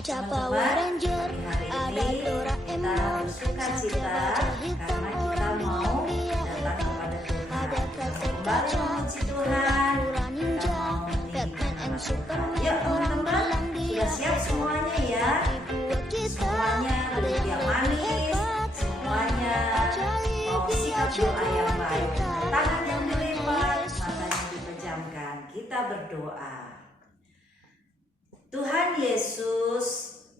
Ada Power Ranger, ada Doraemon, bersuka cita karena kita mau datang kepada Tuhan. Kembali memuji Tuhan, Ninja, Batman and Superman. Yuk teman-teman, sudah siap semuanya ya? Semuanya duduk yang manis, semuanya mau sikap doa yang baik, tangan yang dilipat, mata yang dipejamkan. Kita berdoa. Tuhan Yesus,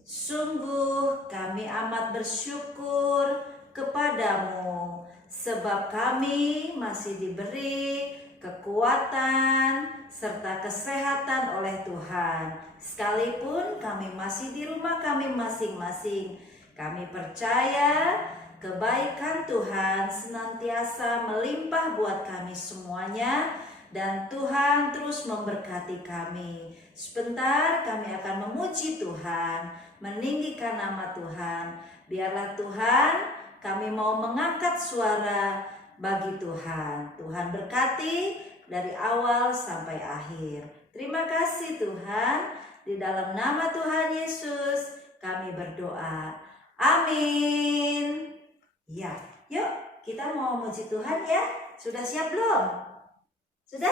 sungguh kami amat bersyukur kepadamu sebab kami masih diberi kekuatan serta kesehatan oleh Tuhan. Sekalipun kami masih di rumah kami masing-masing, kami percaya kebaikan Tuhan senantiasa melimpah buat kami semuanya. Dan Tuhan terus memberkati kami. Sebentar kami akan memuji Tuhan, meninggikan nama Tuhan. Biarlah Tuhan, kami mau mengangkat suara bagi Tuhan. Tuhan berkati dari awal sampai akhir. Terima kasih Tuhan. Di dalam nama Tuhan Yesus kami berdoa. Amin. Ya, yuk kita mau memuji Tuhan ya. Sudah siap belum? Sudah?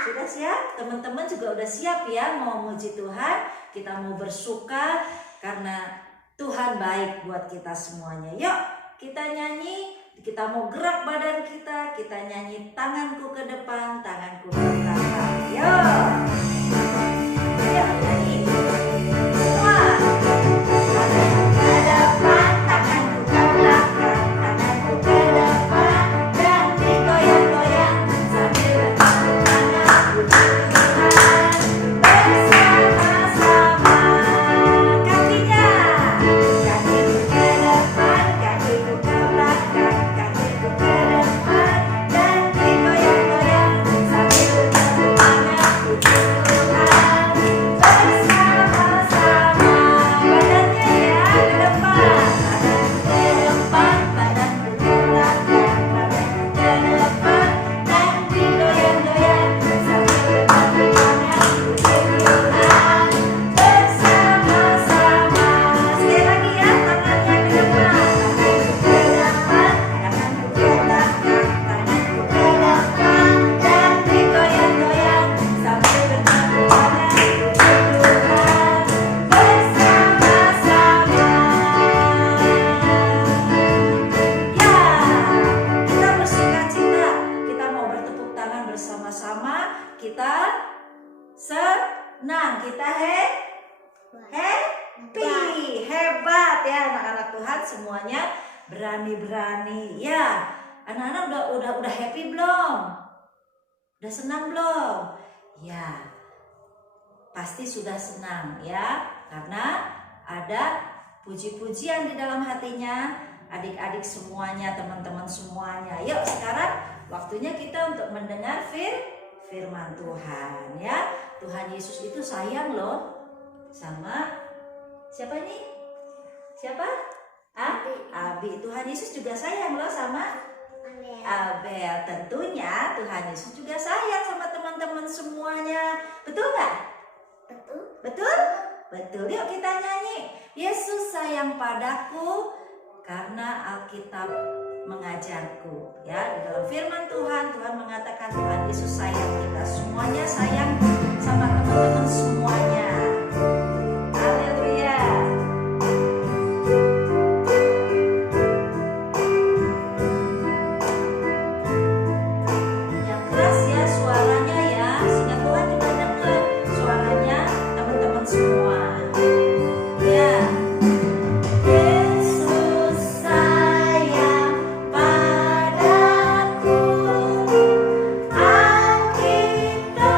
Sudah siap? Teman-teman juga udah siap ya mau memuji Tuhan. Kita mau bersuka karena Tuhan baik buat kita semuanya. Yuk kita nyanyi, kita mau gerak badan kita nyanyi tanganku ke depan, tanganku ke belakang. Yuk. Yuk nyanyi. Semua. Tanganku ke depan, tanganku ke belakang, tanganku ke depan dan digoyang-goyang sambil tangan puji Tuhan bersama-sama. Kakinya, kakiku ke depan, kakiku ke belakang, kakiku ke depan dan digoyang-goyang sambil tangan puji Tuhan bersama-sama. Badannya ya ke depan, badanku ke belakang, badanku ke depan dan digoyang-goyang sambil tangan puji Tuhan bersama-sama. Sekali lagi ya, tangannya ke depan, tanganku ke belakang, tanganku ke depan dan digoyang-goyang sambil tangan puji Tuhan bersama-sama. Ya, kita bersuka cita, kita mau bertepuk tangan bersama-sama, kita senang, kita happy, hebat ya anak-anak Tuhan semuanya, berani-berani. Ya, anak-anak udah happy belum? Udah senang belum? Ya, pasti sudah senang ya, karena ada puji-pujian di dalam hatinya. Adik-adik semuanya, teman-teman semuanya. Yuk sekarang waktunya kita untuk mendengar firman Tuhan ya. Tuhan Yesus itu sayang loh sama siapa nih? Siapa? Abi. Tuhan Yesus juga sayang loh sama Abel. Tentunya Tuhan Yesus juga sayang sama teman-teman semuanya. Betul nggak? Betul? Betul. Yuk kita nyanyi. Yesus sayang padaku karena Alkitab mengajarku. Ya, di dalam firman Tuhan, Tuhan mengatakan Tuhan Yesus sayang kita semuanya, sayang sama teman-teman semuanya. Haleluya. Yang keras ya suaranya ya, sehingga Tuhan juga dengar suaranya teman-teman semua. Ya. Yesus sayang padaku, Alkitab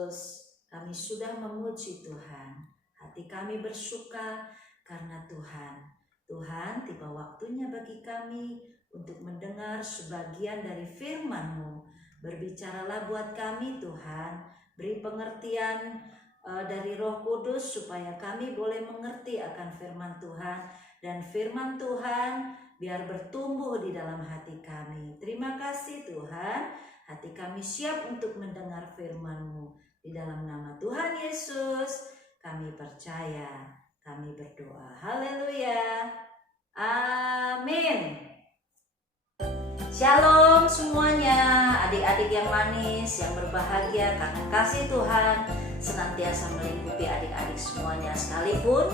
Yesus, kami sudah memuji Tuhan. Hati kami bersuka karena Tuhan, tiba waktunya bagi kami untuk mendengar sebagian dari firman-Mu. Berbicaralah buat kami Tuhan, beri pengertian dari Roh Kudus supaya kami boleh mengerti akan firman Tuhan, dan firman Tuhan biar bertumbuh di dalam hati kami. Terima kasih Tuhan, hati kami siap untuk mendengar firman-Mu. Di dalam nama Tuhan Yesus kami percaya, kami berdoa. Haleluya, amin. Shalom semuanya, adik-adik yang manis, yang berbahagia karena kasih Tuhan senantiasa melingkupi adik-adik semuanya, sekalipun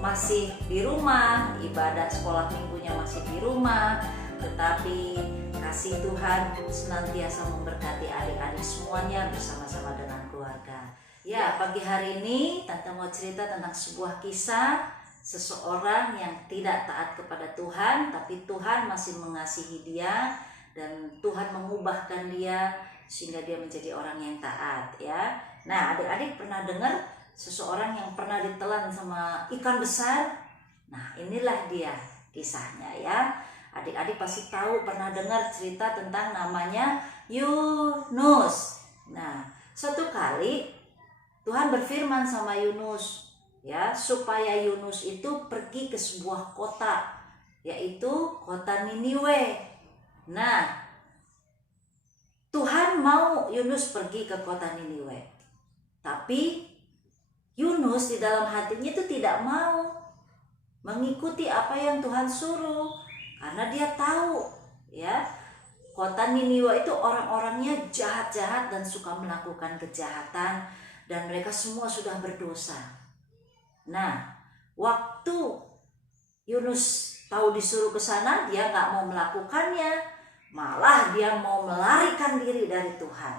masih di rumah, ibadah sekolah minggunya masih di rumah, tetapi kasih Tuhan senantiasa memberkati adik-adik semuanya bersama-sama dengan keluarga. Ya, pagi hari ini Tante mau cerita tentang sebuah kisah seseorang yang tidak taat kepada Tuhan, tapi Tuhan masih mengasihi dia dan Tuhan mengubahkan dia sehingga dia menjadi orang yang taat, ya. Nah, adik-adik pernah dengar seseorang yang pernah ditelan sama ikan besar? Nah, inilah dia kisahnya, ya. Adik-adik pasti tahu, pernah dengar cerita tentang namanya Yunus. Nah, suatu kali Tuhan berfirman sama Yunus, ya, supaya Yunus itu pergi ke sebuah kota, yaitu kota Niniwe. Nah, Tuhan mau Yunus pergi ke kota Niniwe, tapi Yunus di dalam hatinya itu tidak mau mengikuti apa yang Tuhan suruh, karena dia tahu, ya, kota Niniwe itu orang-orangnya jahat-jahat dan suka melakukan kejahatan, dan mereka semua sudah berdosa. Nah, waktu Yunus tahu disuruh ke sana, dia nggak mau melakukannya, malah dia mau melarikan diri dari Tuhan.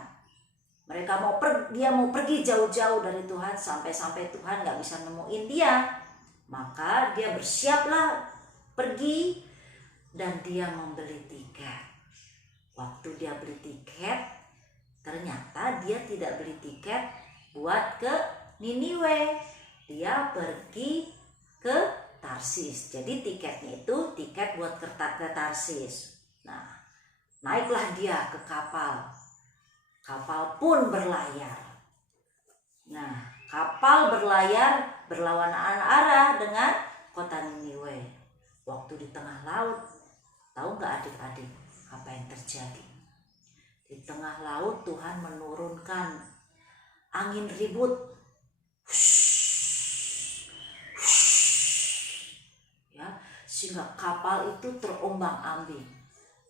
Dia mau pergi jauh-jauh dari Tuhan, sampai-sampai Tuhan nggak bisa nemuin dia. Maka dia bersiaplah pergi dan dia membeli tiket. Waktu dia beli tiket, ternyata dia tidak beli tiket buat ke Niniwe. Dia pergi ke Tarsis. Jadi tiketnya itu tiket buat ke Tarsis. Nah, naiklah dia ke kapal. Kapal pun berlayar. Nah, kapal berlayar berlawanan arah dengan kota Niniwe. Waktu di tengah laut, tahu nggak adik-adik apa yang terjadi? Di tengah laut Tuhan menurunkan angin ribut. Sehingga kapal itu terombang-ambing.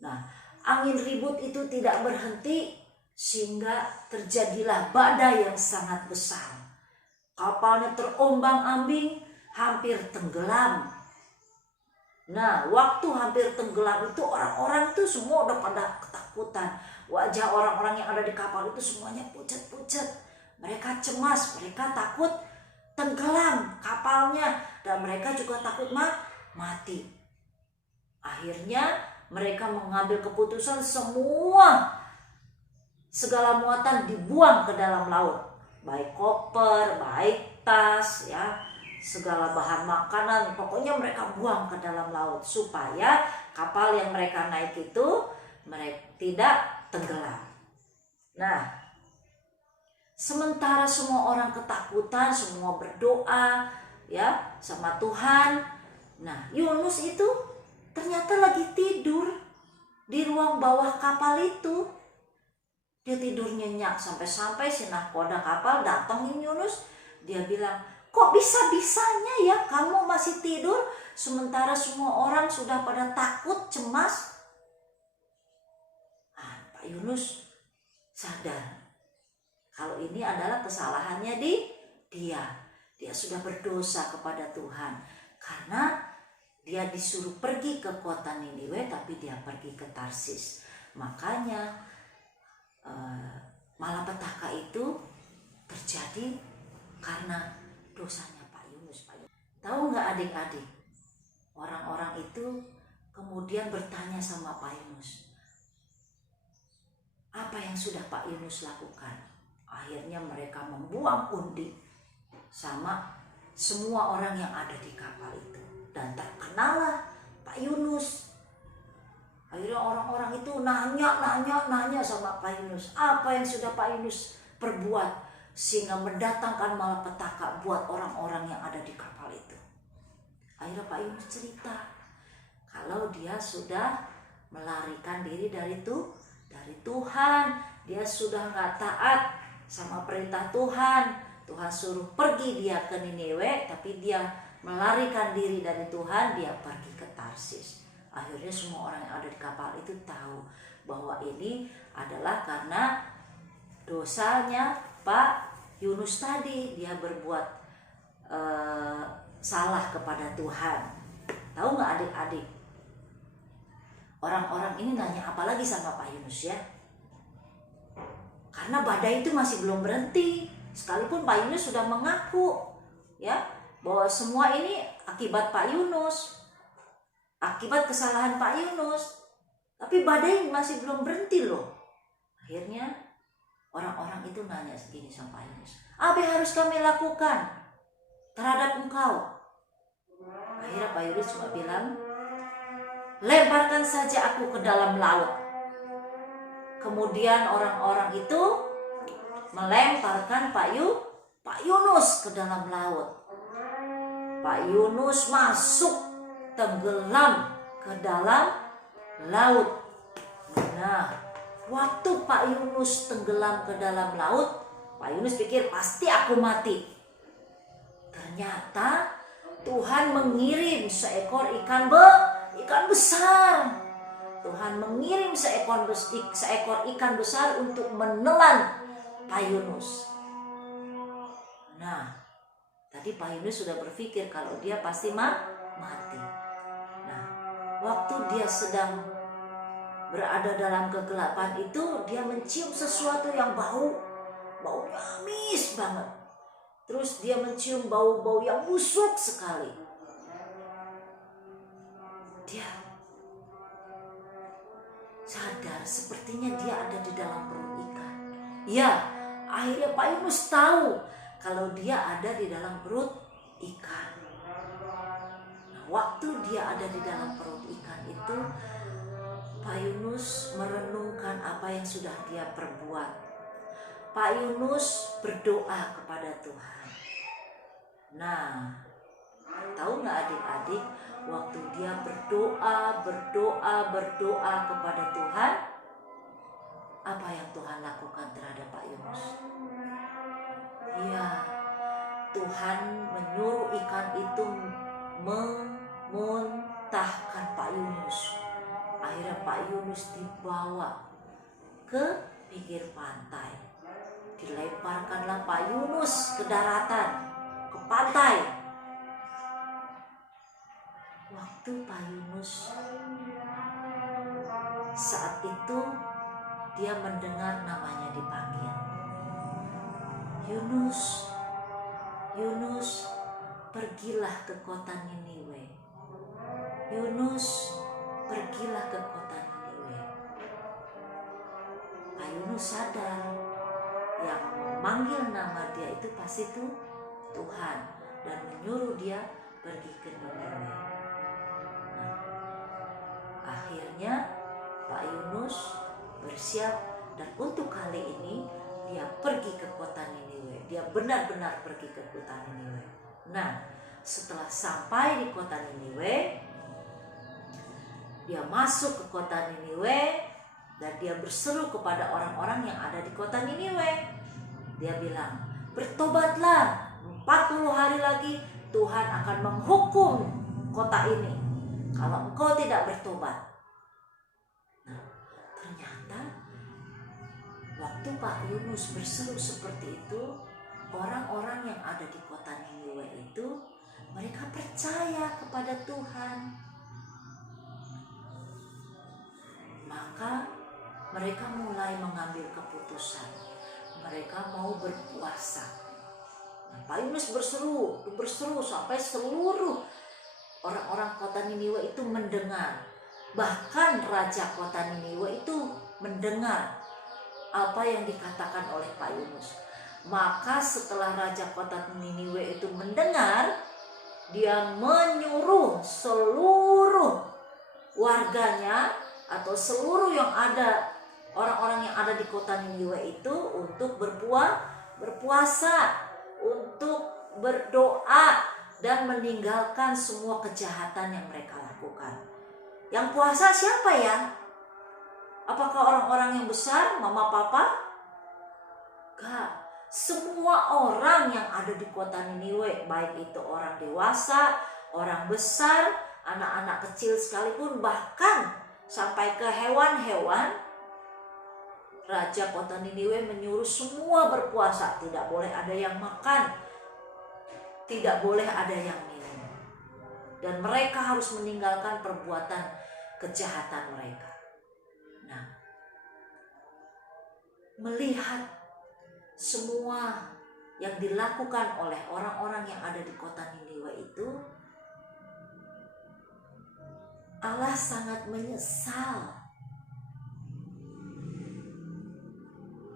Nah, angin ribut itu tidak berhenti sehingga terjadilah badai yang sangat besar. Kapalnya terombang-ambing, hampir tenggelam. Nah, waktu hampir tenggelam itu orang-orang itu semua udah pada ketakutan. Wajah orang-orang yang ada di kapal itu semuanya pucat-pucat. Mereka cemas, mereka takut tenggelam kapalnya, dan mereka juga takut mati. Akhirnya mereka mengambil keputusan segala muatan dibuang ke dalam laut, baik koper, baik tas, ya, segala bahan makanan, pokoknya mereka buang ke dalam laut supaya kapal yang mereka naik itu mereka tidak tenggelam. Nah, sementara semua orang ketakutan, semua berdoa, ya, sama Tuhan. Nah, Yunus itu ternyata lagi tidur di ruang bawah kapal itu. Dia tidur nyenyak sampai si nahkoda kapal datangin Yunus. Dia bilang, kok bisa-bisanya ya kamu masih tidur sementara semua orang sudah pada takut, cemas? Pak Yunus sadar kalau ini adalah kesalahannya dia. Dia sudah berdosa kepada Tuhan karena dia disuruh pergi ke kota Niniwe, tapi dia pergi ke Tarsis. Makanya malapetaka itu terjadi karena dosanya Pak Yunus. Tahu nggak adik-adik? Orang-orang itu kemudian bertanya sama Pak Yunus, apa yang sudah Pak Yunus lakukan? Akhirnya mereka membuang undi sama semua orang yang ada di kapal itu. Dan terkenalah Pak Yunus. Akhirnya orang-orang itu nanya sama Pak Yunus. Apa yang sudah Pak Yunus perbuat sehingga mendatangkan malapetaka buat orang-orang yang ada di kapal itu. Akhirnya Pak Yunus cerita kalau dia sudah melarikan diri dari Tuhan. Dia sudah gak taat sama perintah Tuhan. Tuhan suruh pergi dia ke Niniwe, tapi dia melarikan diri dari Tuhan, dia pergi ke Tarsis. Akhirnya semua orang yang ada di kapal itu tahu bahwa ini adalah karena dosanya Pak Yunus tadi. Dia berbuat salah kepada Tuhan. Tahu nggak adik-adik? Orang-orang ini nanya apa lagi sama Pak Yunus ya? Karena badai itu masih belum berhenti. Sekalipun Pak Yunus sudah mengaku ya bahwa semua ini akibat Pak Yunus, akibat kesalahan Pak Yunus, tapi badai masih belum berhenti loh. Akhirnya orang-orang itu nanya segini sama Pak Yunus, apa yang harus kami lakukan terhadap engkau? Akhirnya Pak Yunus cuma bilang, lemparkan saja aku ke dalam laut. Kemudian orang-orang itu melemparkan Pak Yunus ke dalam laut. Pak Yunus masuk, tenggelam ke dalam laut. Nah, waktu Pak Yunus tenggelam ke dalam laut, Pak Yunus pikir pasti aku mati. Ternyata Tuhan mengirim seekor ikan besar. Tuhan mengirim seekor ikan besar untuk menelan Pak Yunus. Nah, tadi Pak Yunus sudah berpikir kalau dia pasti mati. Nah, waktu dia sedang berada dalam kegelapan itu, dia mencium sesuatu yang baunya amis banget. Terus dia mencium bau-bau yang busuk sekali. Dia sadar sepertinya dia ada di dalam perut ikan. Ya, akhirnya Pak Yunus tahu kalau dia ada di dalam perut ikan. Nah, waktu dia ada di dalam perut ikan itu, Pak Yunus merenungkan apa yang sudah dia perbuat. Pak Yunus berdoa kepada Tuhan. Nah, tahu nggak adik-adik, waktu dia berdoa kepada Tuhan, apa yang Tuhan lakukan terhadap Pak Yunus? Ya, Tuhan menyuruh ikan itu memuntahkan Pak Yunus. Akhirnya Pak Yunus dibawa ke pinggir pantai. Dilemparkanlah Pak Yunus ke daratan, ke pantai. Waktu Pak Yunus saat itu dia mendengar namanya dipanggil. Yunus, Yunus, pergilah ke kota Niniwe. Yunus, pergilah ke kota Niniwe. Pak Yunus sadar yang memanggil nama dia itu pasti Tuhan, dan menyuruh dia pergi ke Niniwe. Nah, akhirnya Pak Yunus bersiap, dan untuk kali ini dia pergi ke kota Niniwe. Dia benar-benar pergi ke kota Niniwe. Nah, setelah sampai di kota Niniwe, dia masuk ke kota Niniwe dan dia berseru kepada orang-orang yang ada di kota Niniwe. Dia bilang, bertobatlah, 40 hari lagi Tuhan akan menghukum kota ini kalau engkau tidak bertobat. Nah, ternyata waktu Pak Yunus berseru seperti itu, orang-orang yang ada di kota Niniwe itu, mereka percaya kepada Tuhan. Maka mereka mulai mengambil keputusan. Mereka mau berpuasa. Nah, Pak Yunus berseru sampai seluruh orang-orang kota Niniwe itu mendengar. Bahkan raja kota Niniwe itu mendengar apa yang dikatakan oleh Pak Yunus. Maka setelah raja kota Niniwe itu mendengar, dia menyuruh seluruh warganya atau seluruh yang ada, orang-orang yang ada di kota Niniwe itu untuk berpuasa, untuk berdoa dan meninggalkan semua kejahatan yang mereka lakukan. Yang puasa siapa ya? Apakah orang-orang yang besar, mama papa? Enggak. Semua orang yang ada di kota Niniwe, baik itu orang dewasa, orang besar, anak-anak kecil sekalipun, bahkan sampai ke hewan-hewan, raja kota Niniwe menyuruh semua berpuasa. Tidak boleh ada yang makan, tidak boleh ada yang minum, dan mereka harus meninggalkan perbuatan kejahatan mereka. Nah, melihat semua yang dilakukan oleh orang-orang yang ada di kota Niniwe itu, Allah sangat menyesal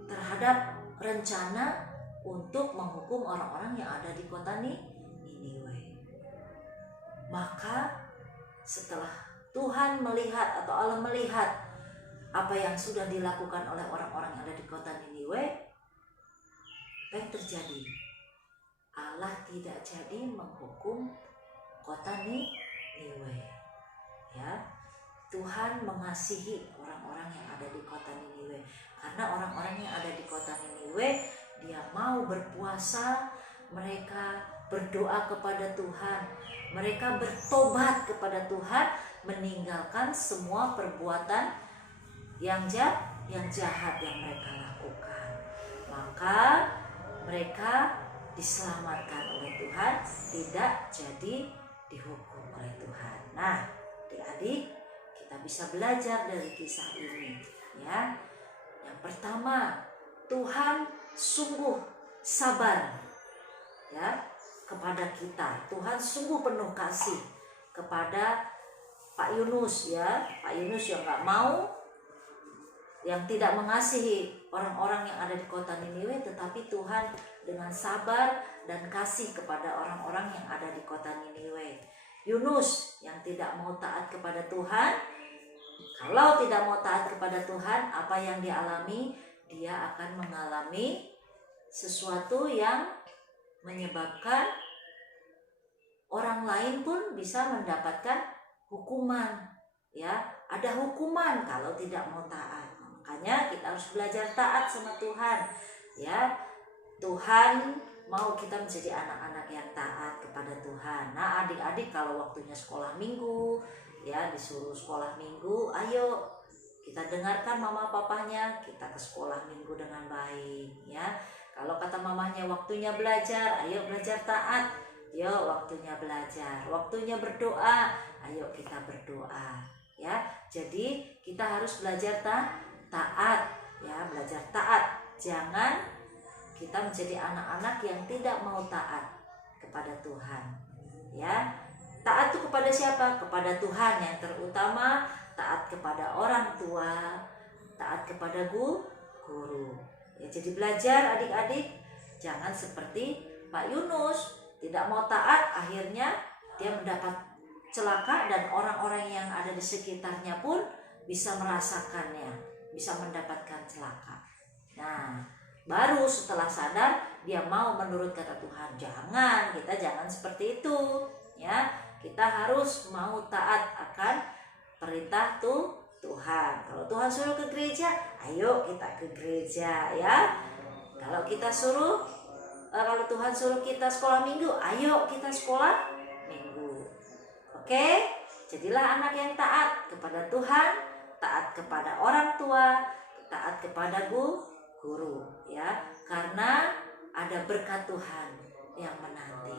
terhadap rencana untuk menghukum orang-orang yang ada di kota Niniwe. Maka setelah Tuhan melihat atau Allah melihat apa yang sudah dilakukan oleh orang-orang yang ada di kota Niniwe, apa yang terjadi? Allah tidak jadi menghukum kota Niniwe. Ya, Tuhan mengasihi orang-orang yang ada di kota Niniwe, karena orang-orang yang ada di kota Niniwe dia mau berpuasa, mereka berdoa kepada Tuhan, mereka bertobat kepada Tuhan, meninggalkan semua perbuatan yang jahat yang mereka lakukan. Maka mereka diselamatkan oleh Tuhan, tidak jadi dihukum oleh Tuhan. Nah, adik-adik, kita bisa belajar dari kisah ini, ya. Yang pertama, Tuhan sungguh sabar, ya, kepada kita. Tuhan sungguh penuh kasih kepada Pak Yunus, ya. Pak Yunus yang gak mau, yang tidak mengasihi orang-orang yang ada di kota Niniwe, tetapi Tuhan dengan sabar dan kasih kepada orang-orang yang ada di kota Niniwe. Yunus yang tidak mau taat kepada Tuhan, kalau tidak mau taat kepada Tuhan, apa yang dialami? Dia akan mengalami sesuatu yang menyebabkan orang lain pun bisa mendapatkan hukuman, ya. Ada hukuman kalau tidak mau taat. Makanya kita harus belajar taat sama Tuhan, ya. Tuhan mau kita menjadi anak-anak yang taat kepada Tuhan. Nah, adik-adik kalau waktunya sekolah minggu, ya, disuruh sekolah minggu, ayo kita dengarkan mama papanya, kita ke sekolah minggu dengan baik, ya. Kalau kata mamanya waktunya belajar, ayo belajar taat. Yo, waktunya belajar, waktunya berdoa, ayo kita berdoa, ya. Jadi kita harus belajar taat, ya, belajar taat. Jangan kita menjadi anak-anak yang tidak mau taat kepada Tuhan, ya. Taat itu kepada siapa? Kepada Tuhan yang terutama, taat kepada orang tua, taat kepada guru. Ya, jadi belajar adik-adik, jangan seperti Pak Yunus, tidak mau taat, akhirnya dia mendapat celaka dan orang-orang yang ada di sekitarnya pun bisa merasakannya, bisa mendapatkan celaka. Nah, baru setelah sadar dia mau menurut kata Tuhan. Kita jangan seperti itu, ya. Kita harus mau taat akan perintah Tuhan. Kalau Tuhan suruh ke gereja, ayo kita ke gereja, ya. Kalau Tuhan suruh kita sekolah minggu, ayo kita sekolah minggu. Oke? Jadilah anak yang taat kepada Tuhan, taat kepada orang tua, taat kepada guru, ya. Karena ada berkat Tuhan yang menanti,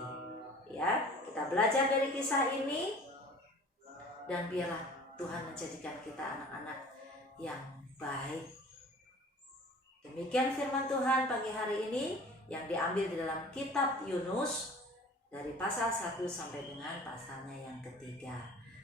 ya. Kita belajar dari kisah ini, dan biarlah Tuhan menjadikan kita anak-anak yang baik. Demikian firman Tuhan pagi hari ini yang diambil di dalam kitab Yunus dari pasal 1 sampai dengan pasalnya yang ketiga.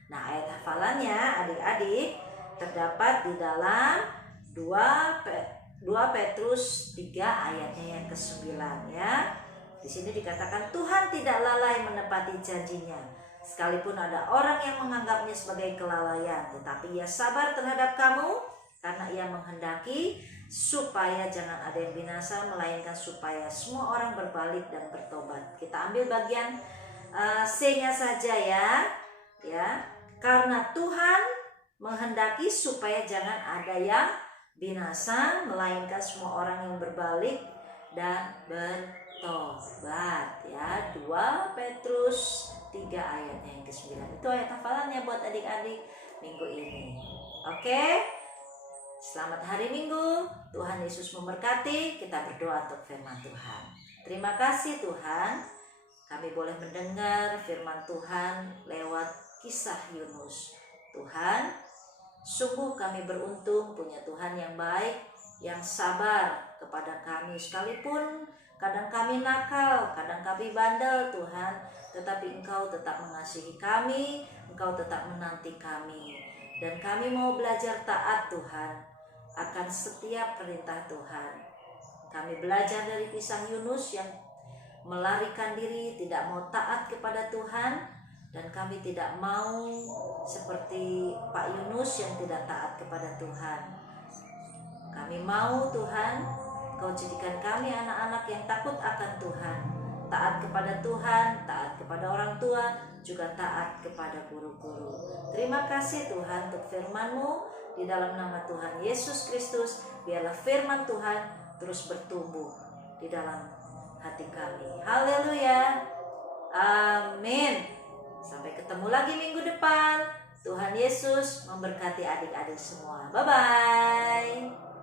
Nah, ayat hafalannya adik-adik terdapat di dalam 2 2 Petrus 3 ayatnya yang ke-9 ya. Di sini dikatakan Tuhan tidak lalai menepati janjinya, sekalipun ada orang yang menganggapnya sebagai kelalaian, tetapi Ia sabar terhadap kamu karena Ia menghendaki supaya jangan ada yang binasa, melainkan supaya semua orang berbalik dan bertobat. Kita ambil bagian C-nya saja ya. Karena Tuhan menghendaki supaya jangan ada yang binasa, melainkan semua orang yang berbalik dan bertobat ya. 2 Petrus 3 ayatnya yang ke-9. Itu ayat hafalannya buat adik-adik minggu ini. Oke, selamat hari Minggu. Tuhan Yesus memberkati. Kita berdoa untuk firman Tuhan. Terima kasih Tuhan, kami boleh mendengar firman Tuhan lewat kisah Yunus. Tuhan, sungguh kami beruntung punya Tuhan yang baik, yang sabar kepada kami. Sekalipun kadang kami nakal, kadang kami bandel Tuhan, tetapi Engkau tetap mengasihi kami, Engkau tetap menanti kami. Dan kami mau belajar taat Tuhan akan setiap perintah Tuhan. Kami belajar dari kisah Yunus yang melarikan diri, tidak mau taat kepada Tuhan. Dan kami tidak mau seperti Pak Yunus yang tidak taat kepada Tuhan. Kami mau Tuhan, Kau jadikan kami anak-anak yang takut akan Tuhan, taat kepada Tuhan, taat kepada orang tua, juga taat kepada guru-guru. Terima kasih Tuhan untuk firman-Mu. Di dalam nama Tuhan Yesus Kristus, biarlah firman Tuhan terus bertumbuh di dalam hati kami. Haleluya. Amin. Sampai ketemu lagi minggu depan. Tuhan Yesus memberkati adik-adik semua. Bye-bye.